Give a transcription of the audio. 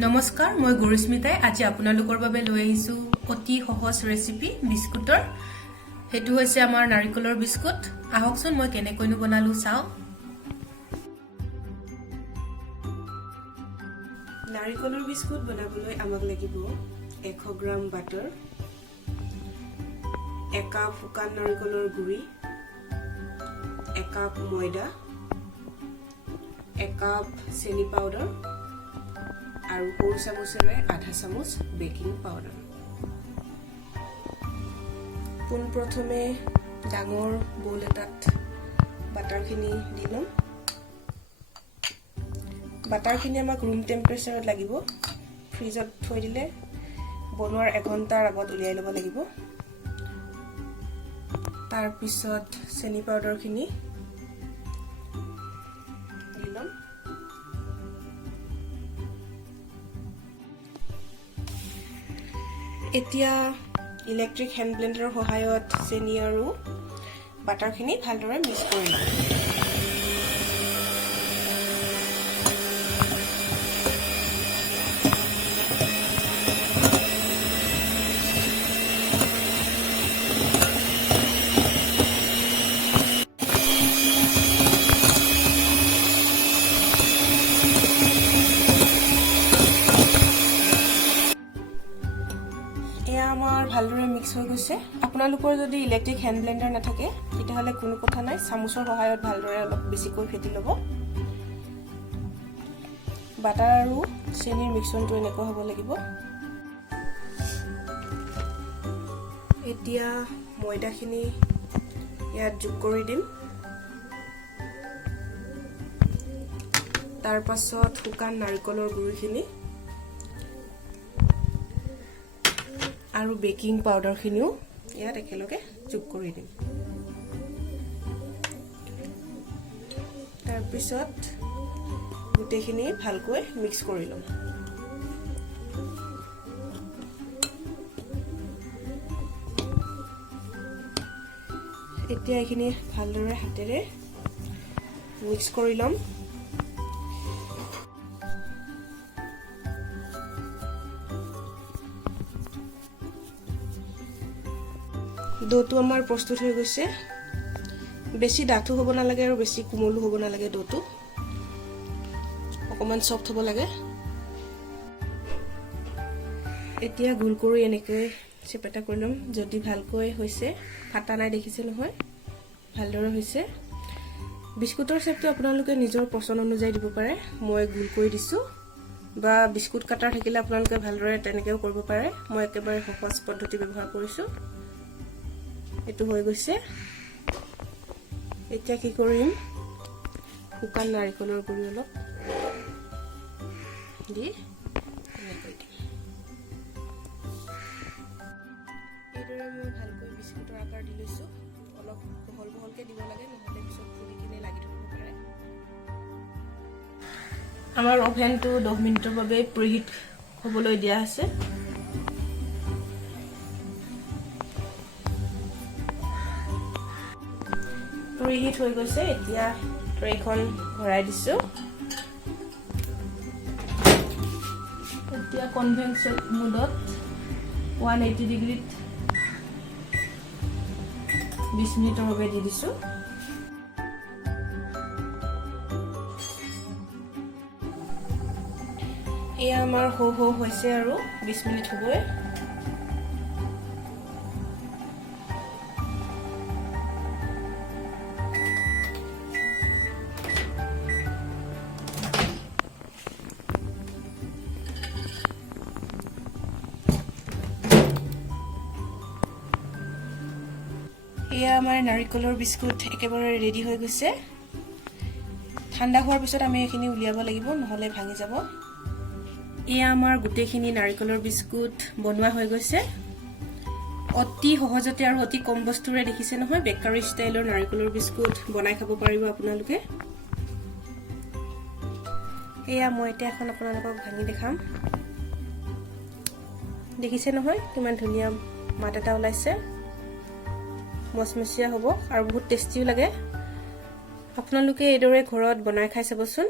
নমস্কাৰ মই গুৰুস্মিতাই আজি আপোনালোকৰ বাবে লৈ আহিছো অতি সহজ ৰেচিপি বিস্কুটৰ হেতু হৈছে আমাৰ নাৰিকলৰ বিস্কুট আহকচোন মই কেনেকৈনো বনালো চাও নাৰিকলৰ বিস্কুট বনাবলৈ আমাক লাগিব 100 গ্ৰাম বাটাৰ 1 কাপ শুকান নাৰিকলৰ গুৰি 1 কাপ ময়দা 1 কাপ চেনি পাউডাৰ আৰু সৰু চামুচেৰে আধা চামুচ বেকিং পাউডাৰ পোন প্ৰথমে ডাঙৰ বল এটাত বাটাৰখিনি দিলম বাটাৰখিনি আমাক ৰুম টেম্পাৰেচাৰত লাগিব ফ্ৰিজত থৈ দিলে বনোৱাৰ 1 ঘণ্টাৰ আগত উলিয়াই ল'ব লাগিব তাৰ পিছত চেনি পাউডাৰখিনি দিলম এতিয়া ইলেক্ট্ৰিক হ্যান্ড ব্লেন্ডাৰৰ সহায়ত চেনি আৰু বাটাৰখিনি ভালদৰে মিক্স কৰি লওঁ আমাৰ ভালদৰে মিক্স হৈ গৈছে আপোনালোকৰ যদি ইলেক্ট্ৰিক হ্যান্ড ব্লেন্ডাৰ নাথাকে তেতিয়াহলে কোনো কথা নাই চামুচৰ সহায়ত ভালদৰে অলপ বেছিকৈ ফেটি ল'ব বাটাৰ আৰু চেনিৰ মিশ্ৰণটো এনেকৈ হ'ব লাগিব এতিয়া ময়দাখিনি ইয়াত যোগ কৰি দিম তাৰ পাছত শুকান নাৰিকলৰ গুৰিখিনি আৰু বেকিং পাউডাৰ খিনিও ইয়াত একেলগে যোগ কৰি দিম তাৰ পিছত গুটেখিনি ভালকৈ মিক্স কৰি লম এতিয়া এইখিনি ভালদৰে হাতেৰে মিক্স কৰি লম ডোটো আমাৰ প্ৰস্তুত হৈ গৈছে বেছি ডাঠু হ'ব নালাগে আৰু বেছি কোমলো হ'ব নালাগে ডোটো অকমান সফট হ'ব লাগে এতিয়া গুল কৰি এনেকৈ চেপেটা কৰি লম যদি ভালকৈ হৈছে ফাটা নাই দেখিছে নহয় ভালদৰে হৈছে বিস্কুটৰ শেপটো আপোনালোকে নিজৰ পছন্দ অনুযায়ী দিব পাৰে মই গুল কৰি দিছো বা বিস্কুট কাটাৰ থাকিলে আপোনালোকে ভালদৰে তেনেকেও কৰিব পাৰে মই একেবাৰে সহজ পদ্ধতি ব্যৱহাৰ কৰিছো এটো হৈ গৈছে এতিয়া কি কৰিম শুকান নাৰিকলৰ গুৰি অলপ দি এনেকৈ দিম এইদৰে মই ভালকৈ বিস্কুটৰ আকাৰ দি লৈছো অলপ বহল বহলকৈ দিব লাগে নহলে পিছত ফুলি কিনে লাগি ধৰিব পাৰে আমাৰ ওভেনটো 10 মিনিটৰ বাবে প্ৰিহিট হ'বলৈ দিয়া আছে প্ৰিহিট হৈ গৈছে এতিয়া ট্ৰেখন ভৰাই দিছো এতিয়া কনভেনচন মোডত 180 ডিগ্ৰীত 20 মিনিটৰ বাবে দি দিছো এয়া আমাৰ হৈছে আৰু 20 মিনিট হ'বই এয়া আমাৰ নাৰিকলৰ বিস্কুট একেবাৰে ৰেডি হৈ গৈছে ঠাণ্ডা হোৱাৰ পিছত আমি এখিনি উলিয়াব লাগিব নহলে ভাঙি যাব এয়া আমাৰ গুটেখিনি নাৰিকলৰ বিস্কুট বনোৱা হৈ গৈছে অতি সহজতে আৰু অতি কম বস্তুৰে দেখিছে নহয় বেকাৰী ষ্টাইলৰ নাৰিকলৰ বিস্কুট বনাই খাব পাৰিব আপোনালোকে এয়া মই এতিয়া এখন আপোনালোকক ভাঙি দেখাম দেখিছে নহয় কিমান ধুনীয়া মাত এটা ওলাইছে মচমচিয়া হ'ব আৰু বহুত টেষ্টিও লাগে আপোনালোকে এইদৰে ঘৰত বনাই খাই চাবচোন